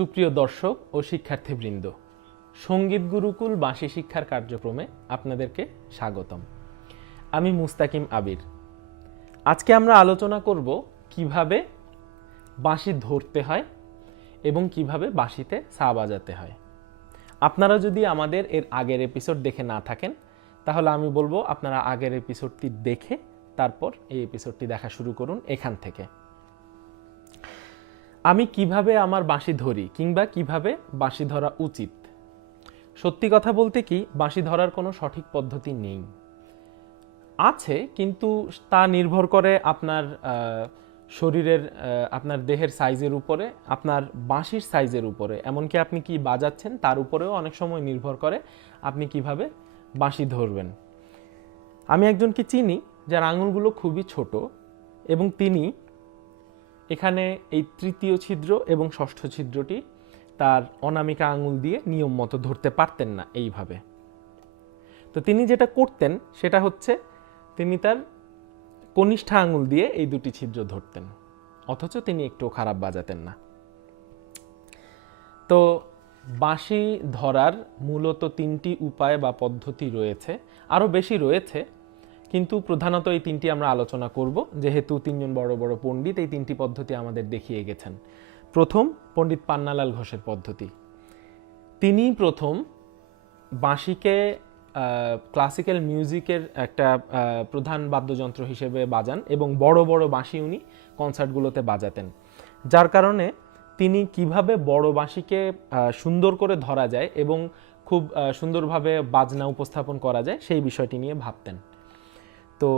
সুপ্রিয় দর্শক ও শিক্ষার্থীবৃন্দ, সঙ্গীত গুরুকুল বাঁশি শিক্ষার কার্যক্রমে আপনাদেরকে স্বাগতম। আমি মুস্তাকিম আবির। আজকে আমরা আলোচনা করব কিভাবে বাঁশি ধরতে হয় এবং কিভাবে বাঁশিতে সা বাজাতে হয়। আপনারা যদি আমাদের এর আগের এপিসোড দেখে না থাকেন, তাহলে আমি বলবো আপনারা আগের এপিসোডটি দেখে তারপর এই এপিসোডটি দেখা শুরু করুন এখান থেকে। আমি কিভাবে আমার বাঁশি ধরি কিংবা কিভাবে বাঁশি ধরা উচিত। সত্যি কথা বলতে কি, বাঁশি ধরার কোনো সঠিক পদ্ধতি নেই। আছে, কিন্তু তা নির্ভর করে আপনার শরীরের, আপনার দেহের সাইজের উপরে, আপনার বাঁশির সাইজের উপরে, এমনকি আপনি কি বাজাচ্ছেন তার উপরেও অনেক সময় নির্ভর করে আপনি কিভাবে বাঁশি ধরবেন। আমি একজনকে চিনি যার আঙুলগুলো খুবই ছোট এবং তিনি এখানে এই তৃতীয় ছিদ্র এবং ষষ্ঠ ছিদ্রটি তার অনামিকা আঙুল দিয়ে নিয়ম মতো ধরতে পারতেন না এইভাবে। তো তিনি যেটা করতেন সেটা হচ্ছে তিনি তার কনিষ্ঠ আঙুল দিয়ে এই দুটি ছিদ্র ধরতেন, অথচ তিনি একটুও খারাপ বাজাতেন না। তো বাঁশি ধরার মূলত তিনটি উপায় বা পদ্ধতি রয়েছে, আরও বেশি রয়েছে, কিন্তু প্রধানত এই তিনটি আমরা আলোচনা করব, যেহেতু তিনজন বড় বড় পণ্ডিত এই তিনটি পদ্ধতি আমাদের দেখিয়ে গেছেন। প্রথম, পণ্ডিত পান্নালাল ঘোষের পদ্ধতি। তিনি প্রথম বাঁশিকে ক্লাসিক্যাল মিউজিকের একটা প্রধান বাদ্যযন্ত্র হিসেবে বাজান এবং বড় বড় বাঁশি উনি কনসার্টগুলোতে বাজাতেন, যার কারণে তিনি কিভাবে বড় বাঁশিকে সুন্দর করে ধরা যায় এবং খুব সুন্দরভাবে বাজনা উপস্থাপন করা যায় সেই বিষয়টি নিয়ে ভাবতেন। তো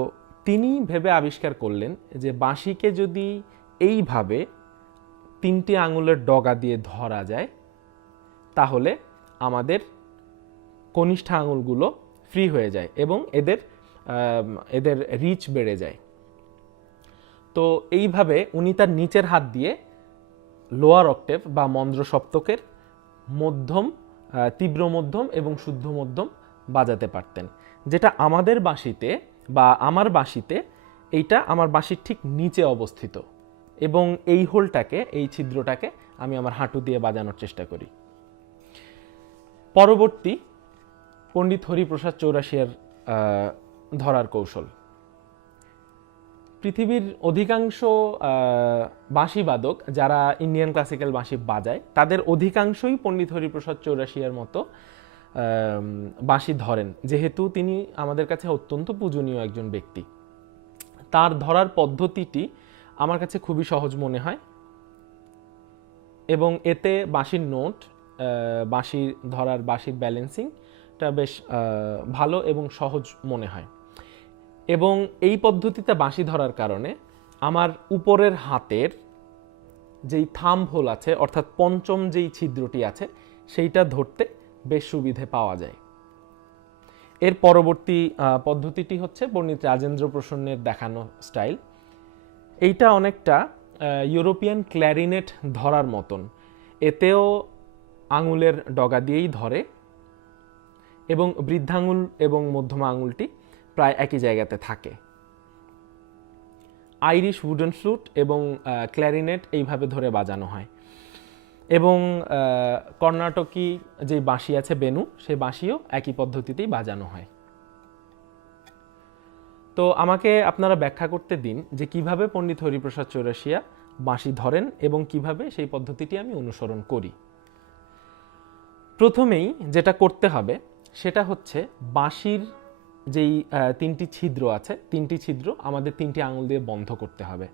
তিনি ভেবে আবিষ্কার করলেন যে বাঁশিকে যদি এইভাবে তিনটি আঙুলের ডগা দিয়ে ধরা যায় তাহলে আমাদের কনিষ্ঠ আঙুলগুলো ফ্রি হয়ে যায় এবং এদের রিচ বেড়ে যায়। তো এইভাবে উনি তার নিচের হাত দিয়ে লোয়ার অক্টেভ বা মন্দ্র সপ্তকের মধ্যম, তীব্র মধ্যম এবং শুদ্ধ মধ্যম বাজাতে পারতেন, যেটা আমাদের বাঁশিতে বা আমার বাঁশিতে এইটা আমার বাঁশির ঠিক নিচে অবস্থিত এবং এই হোলটাকে, এই ছিদ্রটাকে আমি আমার হাঁটু দিয়ে বাজানোর চেষ্টা করি। পরবর্তী, পণ্ডিত হরিপ্রসাদ চৌরাশিয়ার ধরার কৌশল। পৃথিবীর অধিকাংশ বাঁশিবাদক যারা ইন্ডিয়ান ক্লাসিক্যাল বাঁশি বাজায় তাদের অধিকাংশই পণ্ডিত হরিপ্রসাদ চৌরাশিয়ার মতো বাঁশি ধরেন, যেহেতু তিনি আমাদের কাছে অত্যন্ত পূজনীয় একজন ব্যক্তি। তার ধরার পদ্ধতিটি আমার কাছে খুবই সহজ মনে হয় এবং এতে বাঁশির নোট, বাঁশির ধরার, বাঁশির ব্যালেন্সিংটা বেশ ভালো এবং সহজ মনে হয়। এবং এই পদ্ধতিতে বাঁশি ধরার কারণে আমার উপরের হাতের যেই থাম্ব হোল আছে, অর্থাৎ পঞ্চম যেই ছিদ্রটি আছে, সেইটা ধরতে বেশ সুবিধে পাওয়া যায়। এর পরবর্তী পদ্ধতিটি হচ্ছে পণ্ডিত রাজেন্দ্র প্রসন্নের দেখানো স্টাইল। এইটা অনেকটা ইউরোপিয়ান ক্ল্যারিনেট ধরার মতন। এতেও আঙুলের ডগা দিয়েই ধরে এবং বৃদ্ধাঙ্গুল এবং মধ্যমা আঙুলটি প্রায় একই জায়গাতে থাকে। আইরিশ উডেন ফ্লুট এবং ক্ল্যারিনেট এইভাবে ধরে বাজানো হয় এবং কর্ণাটকী যে বাঁশি আছে বেনু, সেই বাঁশিও একই পদ্ধতিতেই বাজানো হয়। তো আমাকে আপনারা ব্যাখ্যা করতে দিন যে কিভাবে পণ্ডিত হরিপ্রসাদ চৌরাশিয়া বাঁশি ধরেন এবং কিভাবে সেই পদ্ধতিটি আমি অনুসরণ করি। প্রথমেই যেটা করতে হবে সেটা হচ্ছে বাঁশির যেই তিনটি ছিদ্র আছে, তিনটি ছিদ্র আমাদের তিনটি আঙুল দিয়ে বন্ধ করতে হবে।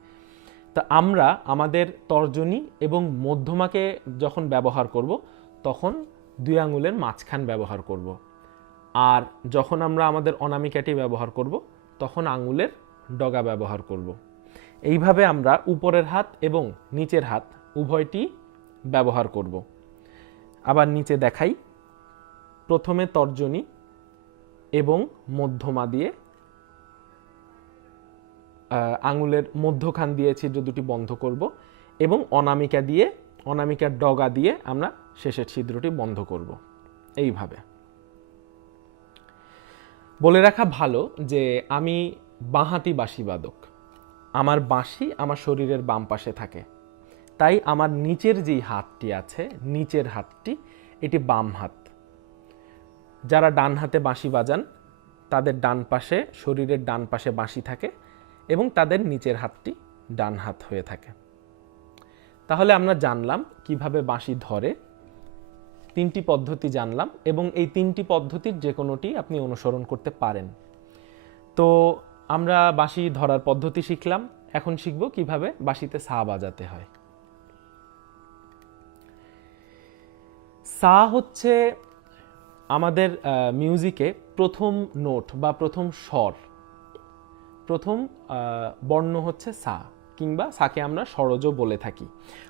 তা আমরা আমাদের তর্জনী এবং মধ্যমাকে যখন ব্যবহার করব তখন দুই আঙুলের মাঝখান ব্যবহার করব, আর যখন আমরা আমাদের অনামিকাটি ব্যবহার করব তখন আঙুলের ডগা ব্যবহার করব। এইভাবে আমরা উপরের হাত এবং নিচের হাত উভয়টি ব্যবহার করব। আবার নিচে দেখাই। প্রথমে তর্জনী এবং মধ্যমা দিয়ে আঙুলের মধ্যখান দিয়ে ছিদ্র দুটি বন্ধ করব এবং অনামিকা দিয়ে, অনামিকার ডগা দিয়ে আমরা শেষের ছিদ্রটি বন্ধ করব। এইভাবে বলে রাখা ভালো যে আমি বাঁহাতি বাঁশিবাদক। আমার বাঁশি আমার শরীরের বাম পাশে থাকে, তাই আমার নিচের যেই হাতটি আছে, নিচের হাতটি, এটি বাম হাত। যারা ডান হাতে বাঁশি বাজান তাদের ডান পাশে, শরীরের ডান পাশে বাঁশি থাকে এবং তাদের নিচের হাতটি ডান হাত হয়ে থাকে। তাহলে আমরা জানলাম কিভাবে বাঁশি ধরে, 3টি পদ্ধতি জানলাম এবং এই 3টি পদ্ধতির যে কোনোটি আপনি অনুসরণ করতে পারেন। তো আমরা বাঁশি ধরার পদ্ধতি শিখলাম, এখন শিখব কিভাবে বাঁশিতে সা বাজাতে হয়। সা হচ্ছে আমাদের মিউজিকে প্রথম নোট বা প্রথম স্বর, প্রথম বর্ণ হচ্ছে সা, কিংবা সাকে আমরা স্বরজ বলে থাকি।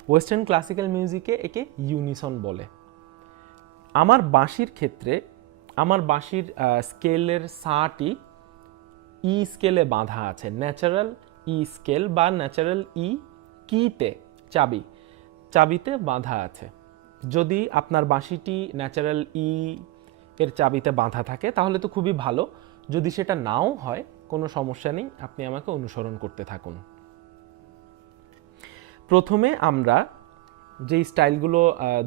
ওয়েস্টার্ন ক্লাসিক্যাল মিউজিকে একে ইউনিসন বলে। আমার বাঁশির ক্ষেত্রে আমার বাঁশির স্কেলের সাটি ই স্কেলে বাঁধা আছে, ন্যাচারাল ই স্কেল বা ন্যাচারাল ই কিতে, চাবিতে বাঁধা আছে। যদি আপনার বাঁশিটি ন্যাচারাল ই এর চাবিতে বাঁধা থাকে তাহলে তো খুবই ভালো, যদি সেটা নাও হয় কোনো সমস্যা নেই, আপনি আমাকে অনুসরণ করতে থাকুন। প্রথমে আমরা যেই স্টাইলগুলো,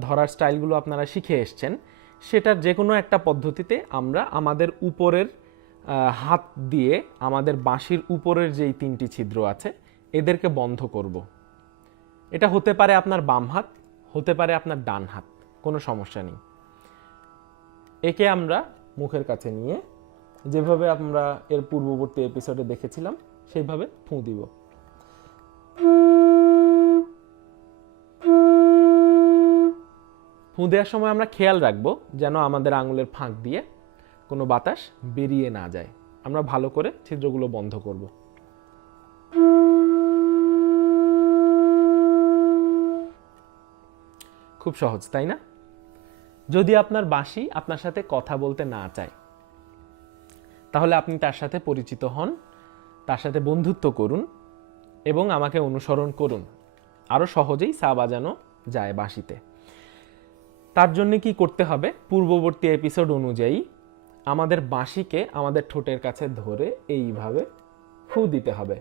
ধরার স্টাইলগুলো আপনারা শিখে এসছেন, সেটার যে কোনো একটা পদ্ধতিতে আমরা আমাদের উপরের হাত দিয়ে আমাদের বাঁশির উপরের যেই 3টি ছিদ্র আছে এদেরকে বন্ধ করব। এটা হতে পারে আপনার বাম হাত, হতে পারে আপনার ডান হাত, কোনো সমস্যা নেই। একে আমরা মুখের কাছে নিয়ে, যেভাবে আমরা এর পূর্ববর্তী এপিসোডে দেখেছিলাম সেইভাবে ফুঁ দিব। ফুঁ দেওয়ার সময় আমরা খেয়াল রাখবো যেন আমাদের আঙুলের ফাঁক দিয়ে কোনো বাতাস বেরিয়ে না যায়। আমরা ভালো করে ছিদ্রগুলো বন্ধ করব। খুব সহজ, তাই না? যদি আপনার বাঁশি আপনার সাথে কথা বলতে না চায় তাহলে আপনি তার সাথে পরিচিত হন, তার সাথে বন্ধুত্ব করুন এবং আমাকে অনুসরণ করুন। আরও সহজেই সা বাজানো যায় বাঁশিতে। তার জন্য কি করতে হবে? পূর্ববর্তী এপিসোড অনুযায়ী আমাদের বাঁশিকে আমাদের ঠোঁটের কাছে ধরে এইভাবে ফুঁ দিতে হবে।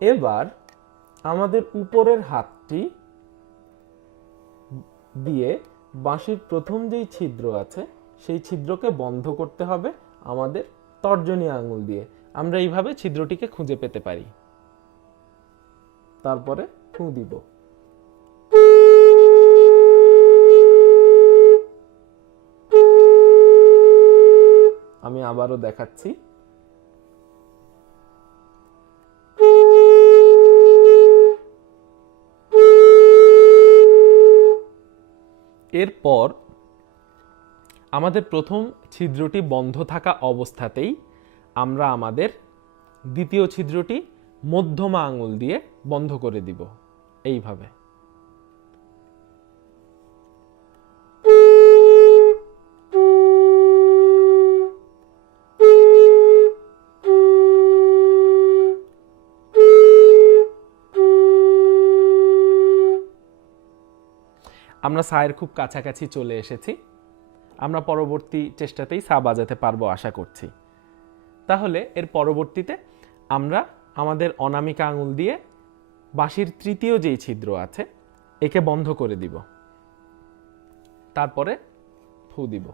এবার আমাদের উপরের হাতটি দিয়ে বাঁশির প্রথম যেই ছিদ্র আছে সেই ছিদ্রকে বন্ধ করতে হবে আমাদের তর্জনী আঙুল দিয়ে। আমরা এইভাবে ছিদ্রটিকে খুঁজে পেতে পারি। তারপরে ফুঁ দিব। আমি আবারও দেখাচ্ছি। এরপর আমাদের প্রথম ছিদ্রটি বন্ধ থাকা অবস্থাতেই আমরা আমাদের দ্বিতীয় ছিদ্রটি মধ্যমা আঙুল দিয়ে বন্ধ করে দিব এইভাবে। আমরা সায়ের খুব কাছাকাছি চলে এসেছি। আমরা পরবর্তী চেষ্টাতেই সা বাজাতে পারবো আশা করছি। তাহলে এর পরবর্তীতে আমরা আমাদের অনামিকা আঙুল দিয়ে বাঁশির তৃতীয় যেই ছিদ্র আছে একে বন্ধ করে দিব। তারপরে ফুঁ দিব।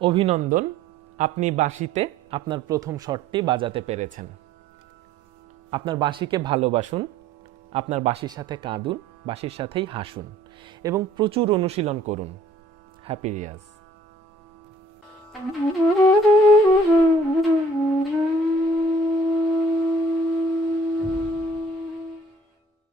অভিনন্দন, আপনি বাঁশিতে আপনার প্রথম শটটি বাজাতে পেরেছেন। আপনার বাঁশিকে ভালোবাসুন, আপনার বাঁশির সাথে কাঁদুন, বাঁশির সাথেই হাসুন এবং প্রচুর অনুশীলন করুন। হ্যাপি রিয়াজ।